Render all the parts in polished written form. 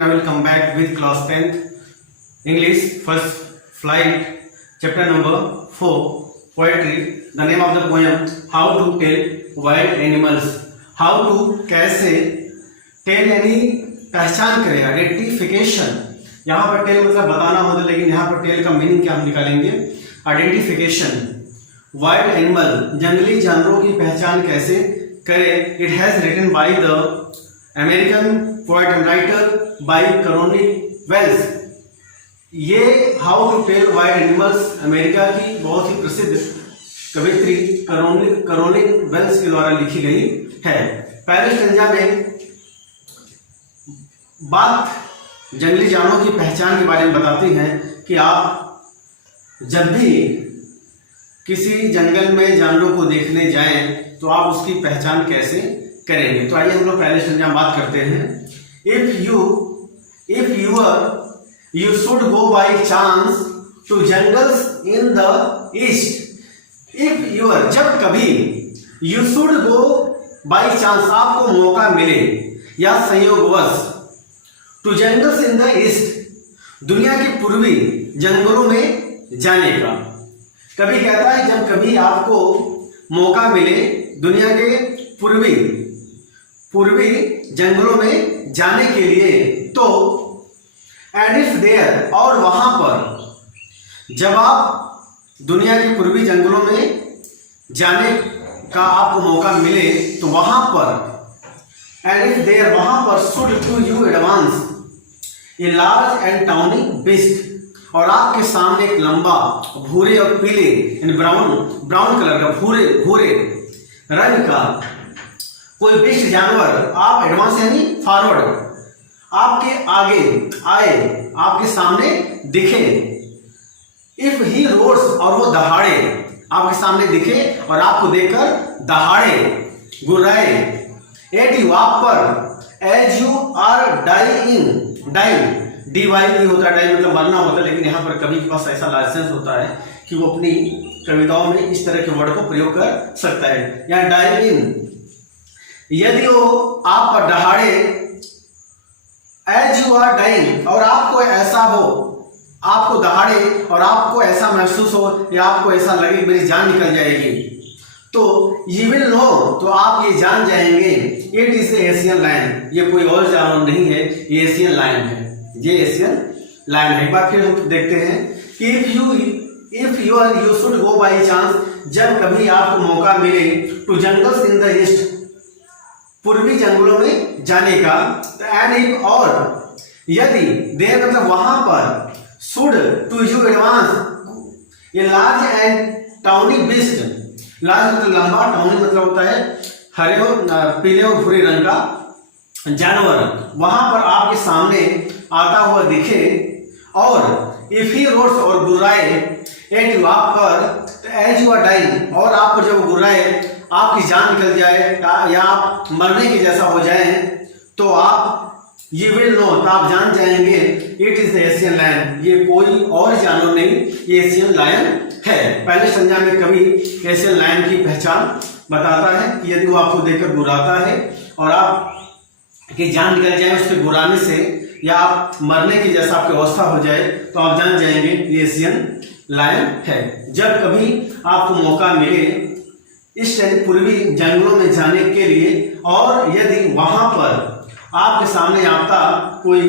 I will come back with class 10th English first flight chapter number 4 poetry. The name of the poem how to tell wild animals. How to कैसे tell यानी पहचान करें, identification. यहाँ पर tell मतलब बताना होता है, लेकिन यहाँ पर टेल का मीनिंग क्या हम निकालेंगे, आइडेंटिफिकेशन. वाइल्ड एनिमल जंगली जानवरों की पहचान कैसे करें. It has written by the American poet and writer by Carolyn Wells. ये how to tell wild animals America की बहुत ही प्रसिद्ध कवित्री करोनी वेल्स के द्वारा लिखी गई है. पहले स्टेंजा में बात जंगली जानवरों की पहचान के बारे में बताती हैं कि आप जब भी किसी जंगल में जानवरों को देखने जाएं तो आप उसकी पहचान कैसे करेंगे. तो आइए हम लोग पहले स्टेंजा में बात करते हैं. if you should go by chance to jungles in the east. if you are जब कभी you should go by chance आपको मौका मिले या संयोगवश to jungles in the east दुनिया के पूर्वी जंगलों में जाने का. कभी कहता है जब कभी आपको मौका मिले दुनिया के पूर्वी जंगलों में जाने के लिए तो एंड इफ देयर और वहां पर जब आप दुनिया के पूर्वी जंगलों में जाने का आपको मौका मिले तो वहां पर एंड इफ देयर वहां पर should to you advance a large and tawny beast और आपके सामने एक लंबा भूरे और पीले ब्राउन कलर का भूरे रंग का कोई बिस्ट जानवर आप एडवांस यानी फॉरवर्ड आपके आगे आए आपके सामने दिखे. इफ ही रोड्स और वो दहाड़े आपके सामने दिखे और आपको देखकर दहाड़े गुर्राए एट यू आप पर as you are dying DYE होता है, डाई मतलब मरना होता है, लेकिन यहाँ पर कभी के पास ऐसा लाइसेंस होता है कि वो अपनी कविताओं में इस तरह के वर्ड को प्रयोग कर सकता है. यहाँ डाई इन यदि वो आप पर दहाड़े एज यू आर डाइंग और आपको ऐसा हो आपको दहाड़े और आपको ऐसा महसूस हो या आपको ऐसा लगे कि मेरी जान निकल जाएगी तो यू विल नो तो आप ये जान जाएंगे इट इज एशियन लायन. ये कोई और जानवर नहीं है, ये एशियन लायन है, ये एशियन लायन है. एक बार फिर हम देखते हैं. If you should go by chance जब कभी आपको मौका मिले to jungles in the east पूर्वी जंगलों में जाने का. एंड इफ और यदि देर मतलब वहां पर should to you advance a large and tawny beast. Large मतलब लंबा, टाउनी मतलब होता है हरे और पीले और भूरे रंग का जानवर वहां पर आपके सामने आता हुआ दिखे और इफ ही रोड्स और गुर्राए एट यू आप पर एज यू आर डाइंग और आपको जब गुर्राए आपकी जान निकल जाए या आप मरने के जैसा हो जाए तो आप यू विल नो तो आप जान जाएंगे इट इज एशियन लायन. ये कोई और जानवर नहीं, ये एशियन लायन है. पहले संज्ञा में कभी एशियन लायन की पहचान बताता है कि यदि वो आपको देखकर गुर्राता है और आप की जान निकल जाए उसके गुर्राने से या आप मरने की जैसा आपकी अवस्था हो जाए तो आप जान जाएंगे ये एशियन लायन है. जब कभी आपको मौका मिले इस पूर्वी जंगलों में जाने के लिए और यदि वहां पर आपके सामने आता कोई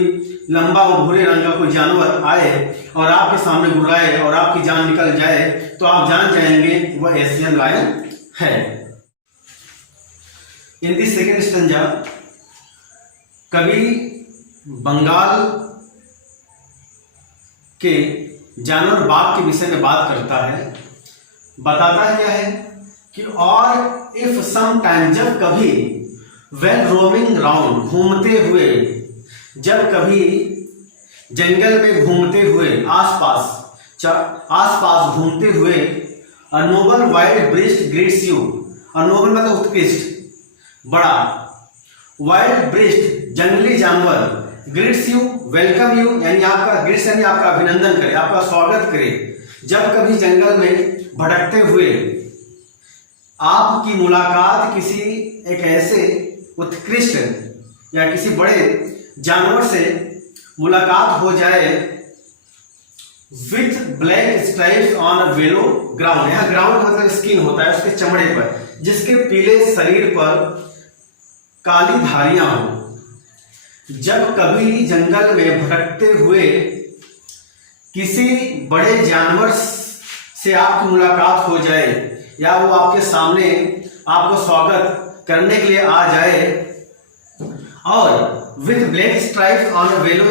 लंबा और भूरे रंग का कोई जानवर आए और आपके सामने गुर्राए और आपकी जान निकल जाए तो आप जान जाएंगे वह एशियन लायन है. इन दिस सेकेंड स्टेंजा कवि बंगाल के जानवर बाघ के विषय में बात करता है. बताता है क्या है कि और इफ सम टाइम जब कभी वेन रोमिंग राउंड घूमते हुए जब कभी जंगल में घूमते हुए आसपास घूमते हुए अ Nobel wild breast greets you. A Nobel मतलब उत्कृष्ट बड़ा, वाइल्ड ब्रीस्ट जंगली जानवर, ग्रीट्स यू वेलकम यू यानी आपका ग्रीट्स यानी आपका अभिनंदन करे, आपका स्वागत करे. जब कभी जंगल में भटकते हुए आपकी मुलाकात किसी एक ऐसे उत्कृष्ट या किसी बड़े जानवर से मुलाकात हो जाए with black stripes on a yellow ground, यहाँ ग्राउंड मतलब स्किन होता है उसके चमड़े पर, जिसके पीले शरीर पर काली धारियां हो। जब कभी जंगल में भटकते हुए किसी बड़े जानवर से आपकी मुलाकात हो जाए या वो आपके सामने आपको स्वागत करने के लिए आ जाए और with black stripes on a yellow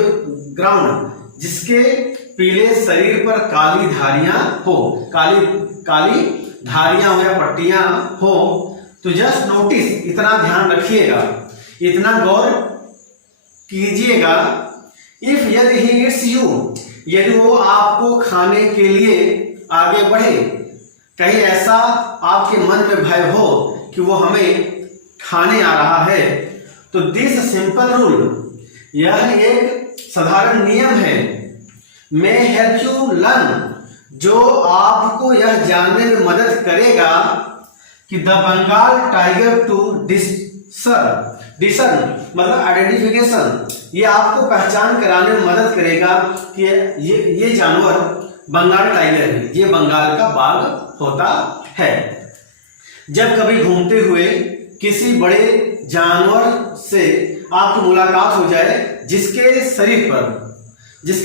ground, जिसके पीले शरीर पर काली धारियां हो, काली धारियां हो या पट्टियां हो, तो जस्ट नोटिस, इतना ध्यान रखिएगा, इतना गौर कीजिएगा, इफ यदि ही इट्स यू, यदि वो आपको खाने के लिए आगे बढ़े, कहीं ऐसा आपके मन में भय हो कि वो हमें खाने आ रहा है, तो दिस सिंपल रूल, यह एक साधारण नियम है, मे हेल्प यू लर्न, जो आपको यह जानने में मदद करेगा कि the Bengal tiger to discern मतलब आइडेंटिफिकेशन, ये आपको पहचान कराने में मदद करेगा कि ये जानवर बंगाल टाइगर है, ये बंगाल का बाघ होता है। जब कभी घूमते हुए किसी बड़े जानवर से आपकी मुलाकात हो जाए जिसके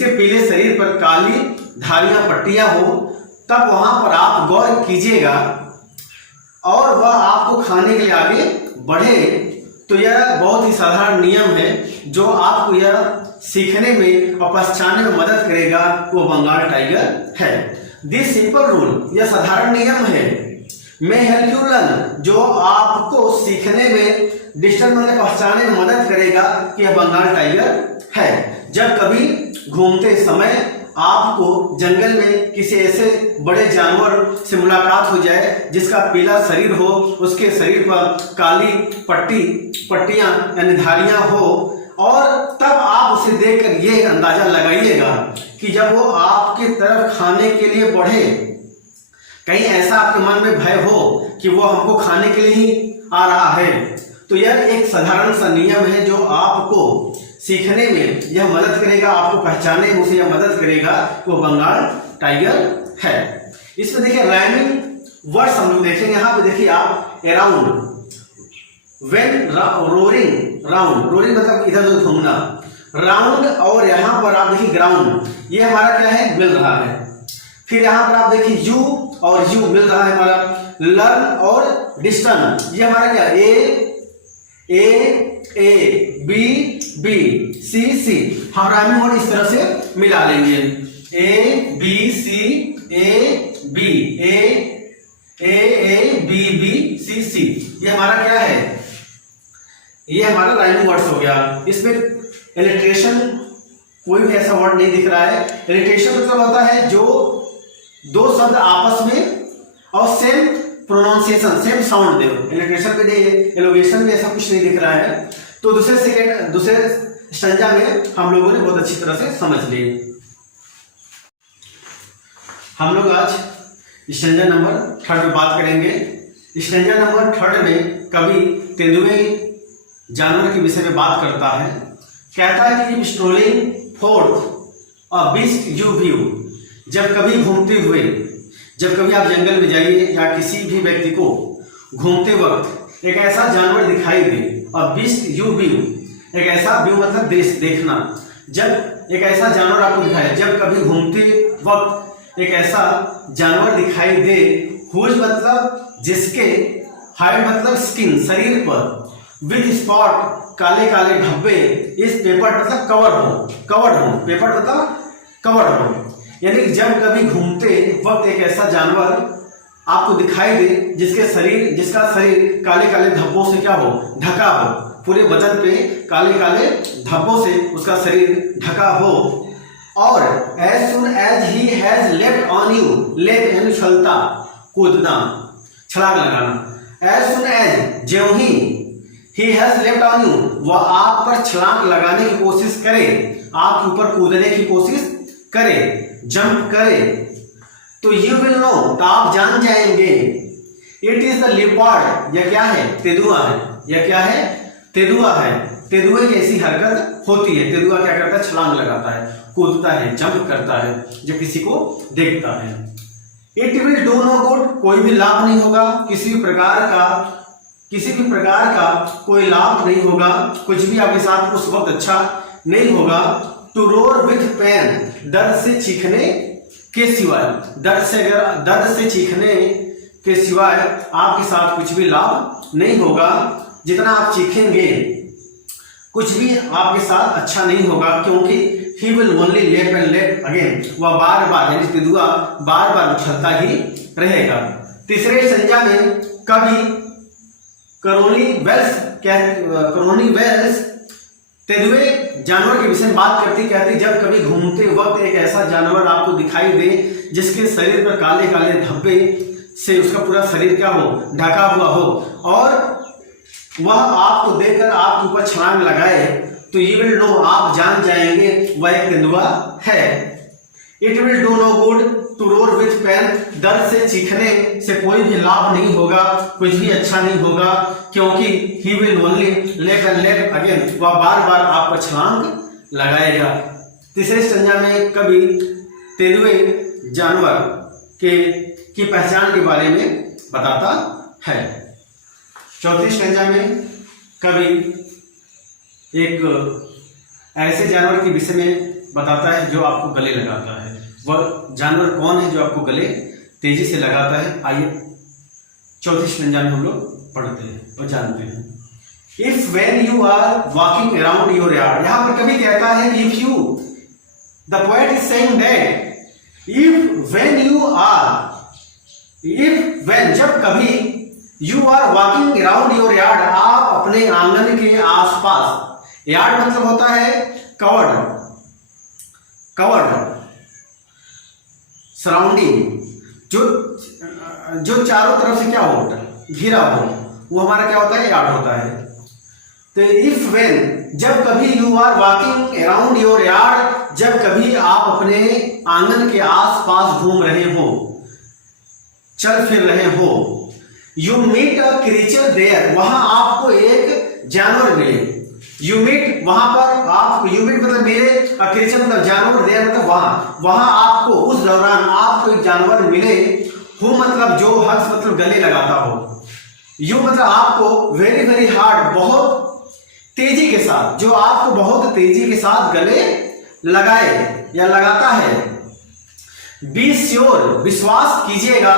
पीले शरीर पर काली धारियां पट्टियां हो, तब वहां पर आप गौर कीजिएगा और वह आपको खाने के लिए आगे बढ़े, तो यह बहुत ही साधारण नियम है जो आपको यह सीखने में और पहचानने में मदद करेगा वो बंगाल टाइगर है। दिस सिंपल रूल, यह साधारण नियम है, मे हेल्प यू लर्न, जो आपको सीखने में डिस्टर्ब मतलब पहचानने में मदद करेगा कि यह बंगाल टाइगर है। जब कभी घूमते समय आपको जंगल में किसी ऐसे बड़े जानवर से मुलाकात हो जाए जिसका पीला शरीर हो, उसके शरीर पर काली पट्टियां यानी धारियां हो, और तब आप उसे देखकर ये अंदाजा लगाइएगा कि जब वो आपकी तरफ खाने के लिए बढ़े, कहीं ऐसा आपके मन में भय हो कि वो हमको खाने के लिए ही आ रहा है, तो यह एक साधारण सा नियम है जो आपको सीखने में यह मदद करेगा, आपको पहचानने में उसे यह मदद करेगा वो बंगाल टाइगर है। इसमें देखिए राइमिंग वर्ड्स हम लोग देखेंगे, यहाँ पे देखिए आप अराउंड, व्हेन रोरिंग, रोरिंग मतलब इधर उधर घूमना, राउंड, और यहाँ पर आप देखिए ग्राउंड, ये हमारा क्या है, मिल रहा है। फिर यहाँ पर आप देखिए यू और यू मिल रहा है हमारा, लर्न और डिस्टर्न, ये हमारा क्या, ए बी बी सी, हम राइमिंग वर्ड इस तरह से मिला लेंगे, A B C, A B, A B B C, ये हमारा क्या है, ये हमारा राइमिंग वर्ड्स हो गया। इसमें इलिट्रेशन कोई भी ऐसा वर्ड नहीं दिख रहा है। इलिट्रेशन मतलब होता है जो दो शब्द आपस में और सेम प्रोनाउंसिएशन, सेम साउंड दे, इलिट्रेशन पे नहीं है, एलोगेशन में ऐसा कुछ नहीं दिख रहा है। तो दूसरे स्टैंजा में हम लोगों ने बहुत अच्छी तरह से समझ लिए। हम लोग आज स्टैंजा नंबर 3 में बात करेंगे। स्टैंजा नंबर 3 में कवि तेंदुए जानवर के विषय में बात करता है। कहता है कि strolling fourth a beast you view, जब कभी घूमते हुए, जब कभी आप जंगल में जाइए या किसी भी व्यक्ति को घूमते वक्त एक ऐसा जानवर दिखाई दे, और बीस्ट यू व्यू, एक ऐसा व्यू मतलब दृश्य देखना, जब एक ऐसा जानवर आपको दिखाए, जब कभी घूमते वक्त एक ऐसा जानवर दिखाई दे, हुज मतलब जिसके, हाइड मतलब स्किन शरीर पर, विद स्पॉट काले काले धब्बे, इस पेपर मतलब कवर्ड हो, पेपर मतलब कवर्ड हो, यानी जब कभी घूमते वक्त एक ऐसा जानवर आपको दिखाई दे जिसका शरीर काले काले धब्बों से क्या हो, ढका हो, पूरे बदन पे काले काले धब्बों से उसका शरीर ढका हो, और as soon as he has leapt on you, leap यानी उछलता कूदना, छलांग लगाना, as soon as ज्यों ही he has leapt on you, वह आप पर छलांग लगाने की कोशिश करे, आपके ऊपर कूदने की कोशिश करे, जंप करे, तो you will know, तो आप जान जाएंगे, it is the leopard, यह क्या है, तेंदुआ है, यह क्या है, तेंदुआ है, तेंदुए की ऐसी हरकत होती है। तेंदुआ क्या करता है, छलांग लगाता है, कूदता है, जंप करता है जब किसी को देखता है। It will do no good, कोई भी लाभ नहीं होगा, किसी भी प्रकार का कोई लाभ नहीं होगा, कुछ भी आपके साथ उस वक्त अच्छा नहीं होगा। टू रोर विथ पेन, दर्द से चीखने के सिवाय, दर्द से चीखने के सिवाय आपके साथ कुछ भी लाभ नहीं होगा। जितना आप चीखेंगे कुछ भी आपके साथ अच्छा नहीं होगा, क्योंकि ही विल ओनली लेप एंड लेप अगेन, वह बार बार यानी तेंदुआ बार बार उछलता ही रहेगा। तीसरे संज्ञा में कभी करोनी वेल्स तेंदुए जानवर के विषय में बात करती, कहती जब कभी घूमते वक्त एक ऐसा जानवर आपको दिखाई दे जिसके शरीर पर काले काले धब्बे से उसका पूरा शरीर क्या हो, ढका हुआ हो, और वह आपको देखकर आपके ऊपर छलांग लगाए, तो यू विल नो, आप जान जाएंगे वह एक तेंदुआ है। It will do no good to roar with pain, दर्द से चीखने से कोई भी लाभ नहीं होगा, कुछ भी अच्छा नहीं होगा, क्योंकि ही विल ओनली लेप एंड लेप अगेन, वह बार बार आप पर छलांग लगाएगा। तीसरे संज्ञा में कभी तेंदुए जानवर की पहचान के बारे में बताता है। चौथी संज्ञा में कभी एक ऐसे जानवर के विषय में बताता है जो आपको गले लगाता है। वह जानवर कौन है जो आपको गले तेजी से लगाता है? आइए चौथी संज्ञा में हम लोग पढ़ते हैं और जानते हैं। If when you are walking around your yard, यहां पर कभी कहता है if you, the poet is saying that if when जब कभी you are walking around your yard, आप अपने आंगन के आसपास, यार्ड मतलब होता है कवर्ड सराउंडिंग, जो चारों तरफ से क्या हो, घिरा हो, वो हमारा क्या होता है, यार्ड होता है। तो इफ व्हेन जब कभी you are walking around your yard, जब कभी आप अपने आंगन के आसपास घूम रहे हो, चल फिर रहे हो, you meet a creature there, वहां आपको एक जानवर मिले। यू मीट, वहां पर आपको, यू मीट मतलब मेरे, क्रीचर मतलब जानवर, देयर मतलब वहां आपको उस दौरान आपको एक जानवर मिले, हु मतलब जो, हक्स मतलब गले लगाता हो, यू मतलब आपको वेरी वेरी हार्ड, बहुत तेजी के साथ, जो आपको बहुत तेजी के साथ गले लगाए या लगाता है। बी श्योर, विश्वास कीजिएगा,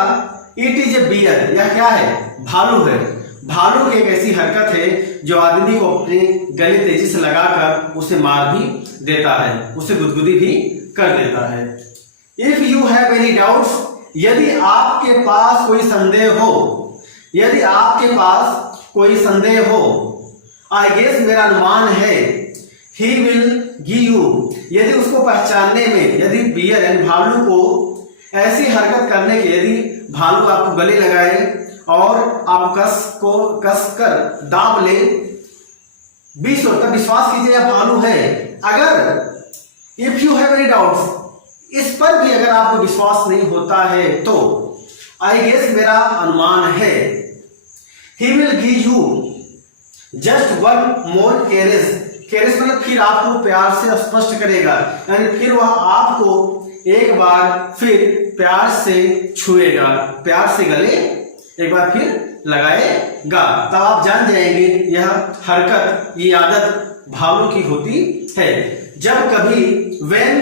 इट इज ए बियर, यह क्या है, भालू है। भालू की एक ऐसी हरकत है जो आदमी को अपने गले तेजी से लगाकर उसे मार भी देता है, उसे गुदगुदी भी कर देता है। If you have any doubts, यदि आपके पास कोई संदेह हो, यदि आपके पास कोई संदेह हो, आई गेस मेरा अनुमान है, ही विल गिव यू, यदि उसको पहचानने में, यदि बियर यानी भालू को ऐसी हरकत करने के, यदि भालू आपको गले लगाए और आप कस कर दाब ले, 20 तक विश्वास कीजिए यह भालू है। अगर if you have any doubts, इस पर भी अगर आपको विश्वास नहीं होता है, तो आई गेस मेरा अनुमान है, he will give you just one more caress, caress मतलब फिर आपको प्यार से स्पष्ट करेगा, यानी फिर वह आपको एक बार फिर प्यार से छुएगा, प्यार से गले एक बार फिर लगाएगा, तब आप जान जाएंगे यह हरकत, ये आदत भालू की होती है। जब कभी when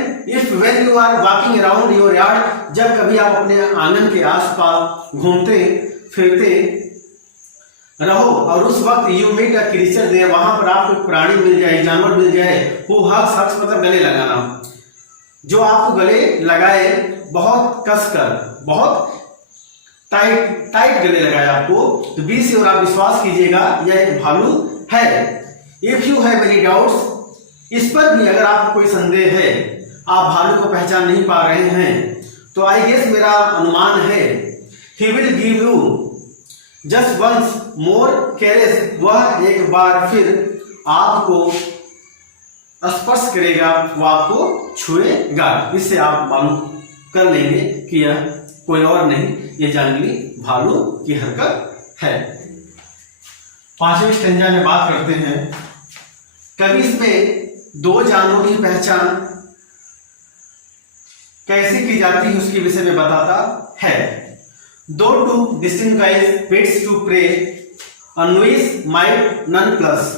you are walking around your yard, जब कभी आप अपने आंगन के आसपास घूमते फिरते रहो और उस वक्त you meet a creature there, वहां पर आपको प्राणी मिल जाए, जानवर मिल जाए, हु हक्स मतलब गले लगाना, जो आपको गले लगाए बहुत कसकर, बहुत टाइट गले लगाए आपको, तो 20 और आप विश्वास कीजिएगा यह एक भालू है। If you have any doubts, इस पर भी अगर आपको कोई संदेह है, आप भालू को पहचान नहीं पा रहे हैं, तो आई गेस मेरा अनुमान है, he will give you just once more caress, वह एक बार फिर आपको स्पर्श करेगा, वो आपको छुएगा। इससे आप मालूम कर लेंगे कि यह कोई और नहीं, ये जंगली भालू की हरकत है। पांचवी स्टेंजा में बात करते हैं, कभी इसमें दो जानवरों की पहचान कैसे की जाती है उसके विषय में बताता है। Though to distinguish bits to prey a novice might nonplus.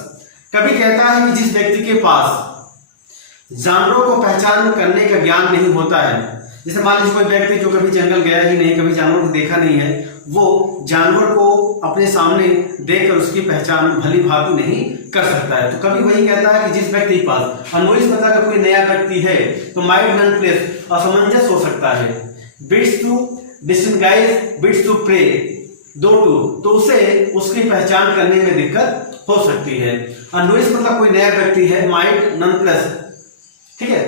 कभी कहता है कि जिस व्यक्ति के पास जानवरों को पहचान करने का ज्ञान नहीं होता है, जैसे मान लीजिए कोई व्यक्ति जो कभी जंगल गया ही नहीं, कभी जानवर को देखा नहीं है, वो जानवर को अपने सामने देखकर उसकी पहचान भली भांति नहीं कर सकता है। तो कभी वही कहता है कि जिस व्यक्ति के पास अनवइस पता का कोई नया व्यक्ति है तो माइट नन प्लेस असमंजस हो सकता है। Bits to distinguish bits to prey दो टू, तो उसे उसकी पहचान करने में दिक्कत हो सकती है। अनवइस मतलब कोई नया व्यक्ति है, माइट नन प्लस, ठीक है।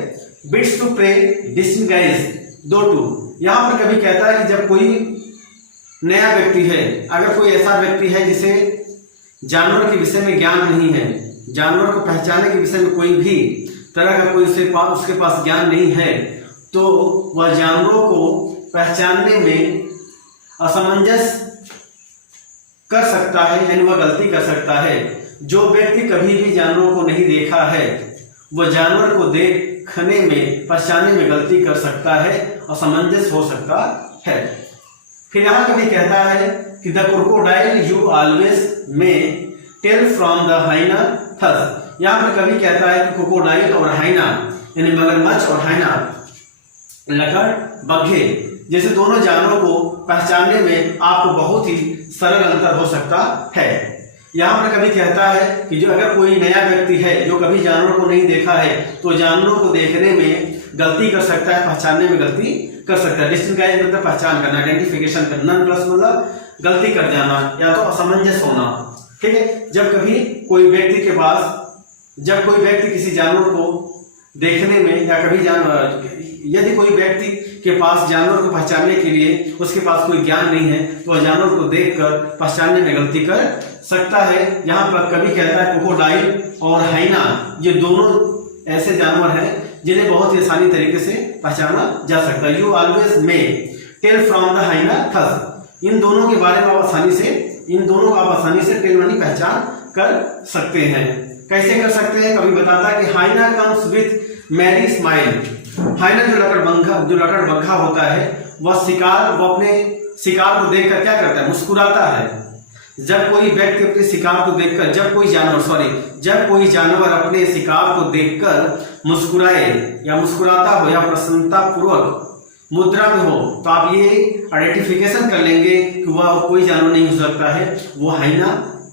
बिट्स टू प्रे डिस्टिंग्विश दो टू, यहां पर कभी कहता है कि जब कोई नया व्यक्ति है, अगर कोई ऐसा व्यक्ति है जिसे जानवर के विषय में ज्ञान नहीं है, जानवर को पहचानने के विषय में कोई भी तरह का कोई उसके पास ज्ञान नहीं है, तो वह जानवरों को पहचानने में असमंजस कर सकता है, यानी वह गलती कर सकता है। जो व्यक्ति कभी भी जानवरों को नहीं देखा है वह जानवर को देखने में पहचानने में गलती कर सकता है, असमंजस हो सकता है। फिर यहां कभी कहता है कि the crocodile you always may tell from the hyena thus. यहां पर कभी कहता है कि क्रोकोडाइल और हाइना यानी मगरमच्छ और हाइना लकड़ बग्घे जैसे दोनों जानवरों को पहचानने में आपको बहुत ही सरल अंतर हो सकता है। यहाँ पर कभी कहता है कि जो अगर कोई नया व्यक्ति है जो कभी जानवरों को नहीं देखा है तो जानवरों को देखने में गलती कर सकता है, पहचानने में गलती कर सकता है। डिस्टिंग्विश मतलब पहचान करना, आइडेंटिफिकेशन करना, नन प्लस मतलब गलती कर जाना या तो असमंजस होना, ठीक है। जब कोई व्यक्ति किसी जानवर को देखने में या कभी यदि कोई व्यक्ति के पास जानवर को पहचानने के लिए उसके पास कोई ज्ञान नहीं है तो वह जानवर को देखकर पहचानने में गलती कर सकता है। यहाँ पर कभी कहता है क्रोकोडाइल और हाइना ये दोनों ऐसे जानवर हैं जिन्हें बहुत ही आसानी तरीके से पहचाना जा सकता है। You always may tell from the hyena thus. इन दोनों के बारे में आप आसानी से टेल मानी पहचान कर सकते हैं। कैसे कर सकते हैं? कभी बताता है कि हाइना कम्स विथ मैरी स्माइल। हाइना जो लकड़बग्घा होता है वह अपने शिकार को देखकर क्या करता है? मुस्कुराता है। जब कोई व्यक्ति अपने शिकार को देखकर जब कोई जानवर अपने शिकार को देखकर मुस्कुराए या मुस्कुराता हो या प्रसन्नता पूर्वक मुद्रा में हो तो आप ये आइडेंटिफिकेशन कर लेंगे कि वह कोई जानवर नहीं हो सकता है, वो हाइना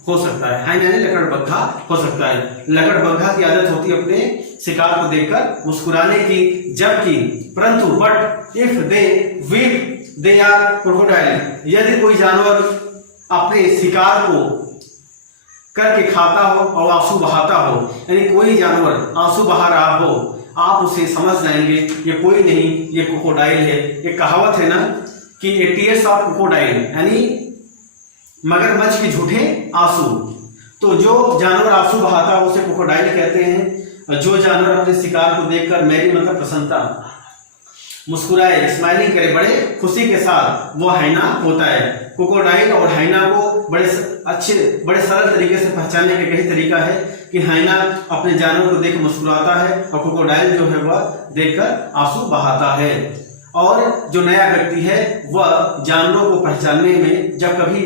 हो सकता है। हाइना यानी लकड़बग्घा हो सकता है। लकड़बग्घा की आदत होती है अपने शिकार को देखकर मुस्कुराने की, जबकि परंतु but if they are crocodile, यदि कोई जानवर अपने शिकार को करके खाता हो और आंसू बहाता हो, यानी कोई जानवर आंसू बहा रहा हो, आप उसे समझ जाएंगे ये कोई नहीं, ये क्रोकोडाइल है। एक कहावत है ना कि ए टीयर्स ऑफ क्रोकोडाइल, यानी मगरमच्छ के झूठे आंसू। तो जो जानवर आंसू बहाता हो उसे क्रोकोडाइल कहते हैं। जो जानवर अपने शिकार को देखकर मैरी मतलब प्रसन्नता, मुस्कुराए, स्माइलिंग करे, बड़े खुशी के साथ, वो हाइना होता है। क्रोकोडाइल और हाइना को बड़े सरल तरीके से पहचानने का यही तरीका है कि हाइना अपने जानवर को देख मुस्कुराता है और क्रोकोडाइल जो है वह देखकर आंसू बहाता है। और जो नया व्यक्ति है वह जानवरों को पहचानने में, जब कभी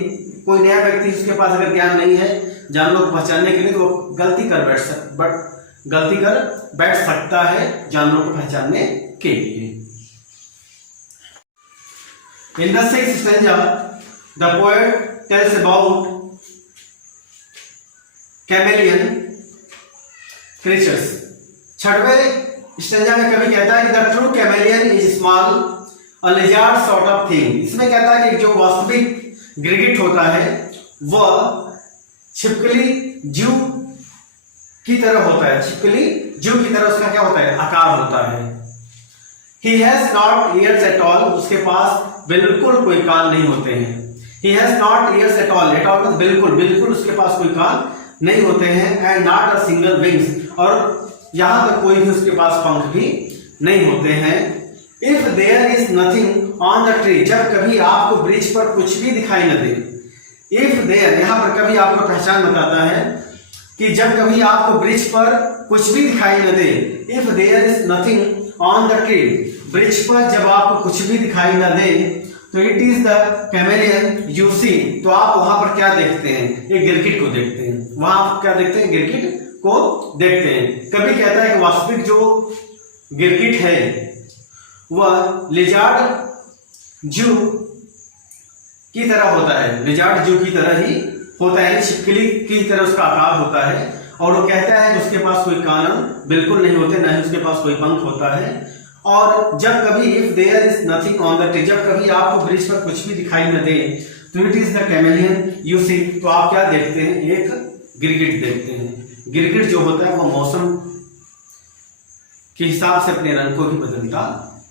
कोई नया व्यक्ति उसके पास अगर ज्ञान नहीं है जानवरों को पहचानने के लिए, तो वो गलती कर बैठ सकता है जानवरों को पहचानने के लिए। In the sixth stanza, the poet tells about chameleon creatures. छठवें स्टेंजा में कभी कहता है कि the true chameleon is small, a lizard sort of thing. इसमें कहता है कि जो वास्तविक गिरगिट होता है वह छिपकली जीव की तरह होता है। छिपकली जीव की तरह उसका क्या होता है? आकार होता है। He has not ears at all, उसके पास बिल्कुल कोई कान नहीं होते हैं। He has not ears at all, at all मतलब बिल्कुल उसके पास कोई कान नहीं होते हैं। And not a single wings, और यहाँ तक कोई भी उसके पास पंख भी नहीं होते हैं। If there is nothing on the tree, जब कभी आपको वृक्ष पर कुछ भी दिखाई न दे। If there, यहाँ पर कभी आपको पहचान बताता है कि जब कभी आपको वृक्ष पर कुछ भी दिखाई न दे, if there is nothing on the tree, वृक्ष पर जब आपको कुछ भी दिखाई न दे, तो it is the chameleon you see, तो आप वहां पर क्या देखते हैं, एक गिरगिट को देखते हैं। वहां आप क्या देखते हैं, गिरगिट को देखते हैं। कभी कहता है कि वास्तविक जो गिरगिट है वह लिजार्ड जू की तरह होता है, लिजार्ड जू की तरह ही होता है, छिपकली की तरह उसका आकार होता है। और वो कहता है कि उसके पास कोई कान बिल्कुल नहीं होते, न ही उसके पास कोई पंख होता है। और जब कभी if there is nothing on the tree, जब कभी आपको वृक्ष पर कुछ भी दिखाई न दे, तो it is the chameleon you see, तो आप क्या देखते हैं, एक गिरगिट देखते हैं। गिरगिट जो होता है वो मौसम के हिसाब से अपने रंग को भी बदलता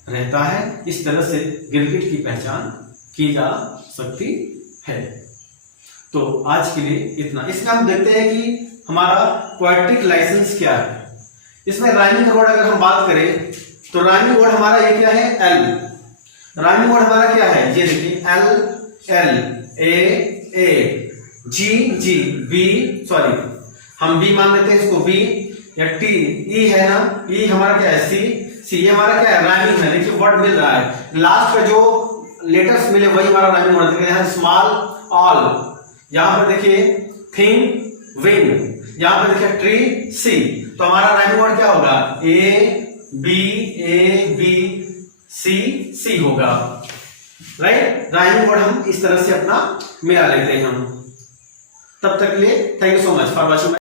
रहता है। इस तरह से गिरगिट की पहचान की जा सकती है। तो आज के लिए इतना। इसमें हम देखते हैं कि हमारा पोएट्रिक लाइसेंस क्या है। इसमें राइमिंग वर्ड अगर हम बात करें तो राइमिंग वर्ड हमारा ये क्या है, एल। राइमिंग वर्ड हमारा क्या है, ये देखिए, एल एल, ए ए, जी जी, बी सॉरी हम बी मान लेते हैं इसको, बी या टी, ई है ना, ई हमारा क्या है, सी सी, ये हमारा क्या है, राइमिंग है। देखिए वर्ड मिल रहा है, लास्ट का जो लेटर्स मिले वही हमारा राइमिंग वर्ड है। स्मॉल ऑल, यहां पर देखिए थिंग विंग, यहां पर देखिए ट्री सी, तो हमारा राइमिंग वर्ड क्या होगा, ए बी सी सी होगा, राइट। राइमिंग वर्ड हम इस तरह से अपना मिला लेते हैं हम। तब तक के लिए thank you so much for watching.